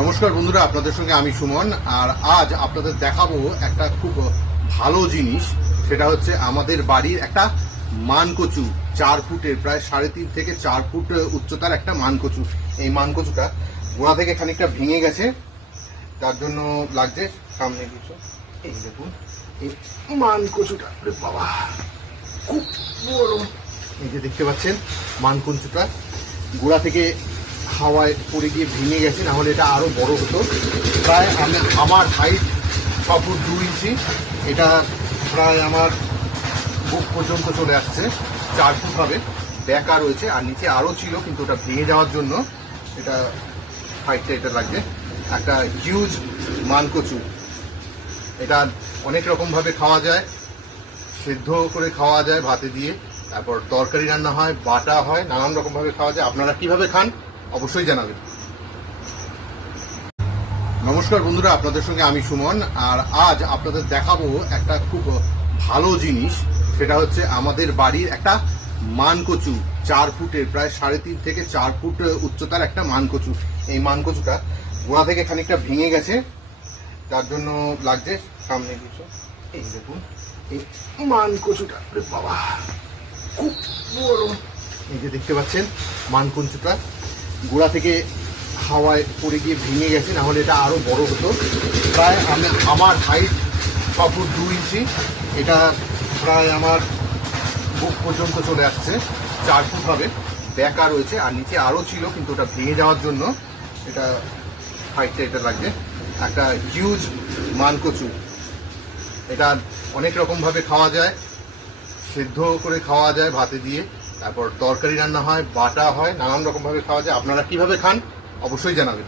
নমস্কার বন্ধুরা, আপনাদের সঙ্গে আমি সুমন। আর আজ আপনাদের দেখাবো একটা খুব ভালো জিনিস। সেটা হচ্ছে আমাদের বাড়ির একটা মানকচু, 4 ফুটের, প্রায় 3.5 থেকে 4 ফুট উচ্চতার একটা মানকচু। এই মানকচুটা গোড়া থেকে খানিকটা ভেঙে গেছে, তার জন্য লাগছে সামনে কিছু। এই দেখুন এই মানকচুটা, বাবা খুব বড়। এই যে দেখতে পাচ্ছেন মানকচুটা গোড়া থেকে হাওয়ায় পড়ে গিয়ে ভেঙে গেছে, না হলে এটা আরও বড় হতো। প্রায় আমার হাইট 6 ফুট 2 ইঞ্চি, এটা প্রায় আমার বুক পর্যন্ত চলে আসছে। 4 ফুট হবে, ব্যাকা রয়েছে, আর নিচে আরও ছিল, কিন্তু ওটা ভেঙে যাওয়ার জন্য এটা হাইটটা এটা লাগছে। একটা হিউজ মানকচু, এটা অনেক রকমভাবে খাওয়া যায়। সেদ্ধ করে খাওয়া যায় ভাতে দিয়ে, তারপর তরকারি রান্না হয়, বাটা হয়, নানান রকমভাবে খাওয়া যায়। আপনারা কিভাবে খান অবশ্যই জানাবেন। নমস্কার বন্ধুরা, আপনাদের সঙ্গে আমি সুমন। আর আজ আপনাদের দেখাবো একটা খুব ভালো জিনিস। সেটা হচ্ছে আমাদের বাড়ির একটা মানকচু, 4 ফুটের, প্রায় 3.5 থেকে 4 ফুট উচ্চতার একটা মানকচু। এই মানকচুটা গোড়া থেকে খানিকটা ভেঙে গেছে, তার জন্য লাগছে সামনে কিছু। এই দেখুন এই মানকচুটা, বাবা খুব বড়। এই যে দেখতে পাচ্ছেন মানকচুটা গোড়া থেকে হাওয়ায় পড়ে গিয়ে ভেঙে গেছে, না হলে এটা আরও বড় হতো। প্রায় আমার হাইট 6 ফুট 2 ইঞ্চি, এটা প্রায় আমার বুক পর্যন্ত চলে আসছে। 4 ফুট হবে, ব্যাকা রয়েছে, আর নিচে আরও ছিল, কিন্তু ওটা ভেঙে যাওয়ার জন্য এটা হাইটটা এটা লাগছে। একটা হিউজ মানকচু, এটা অনেক রকমভাবে খাওয়া যায়। সেদ্ধ করে খাওয়া যায় ভাতে দিয়ে, তারপর তরকারি রান্না হয়, বাটা হয়, নানান রকমভাবে খাওয়া যায়। আপনারা কিভাবে খান অবশ্যই জানাবেন।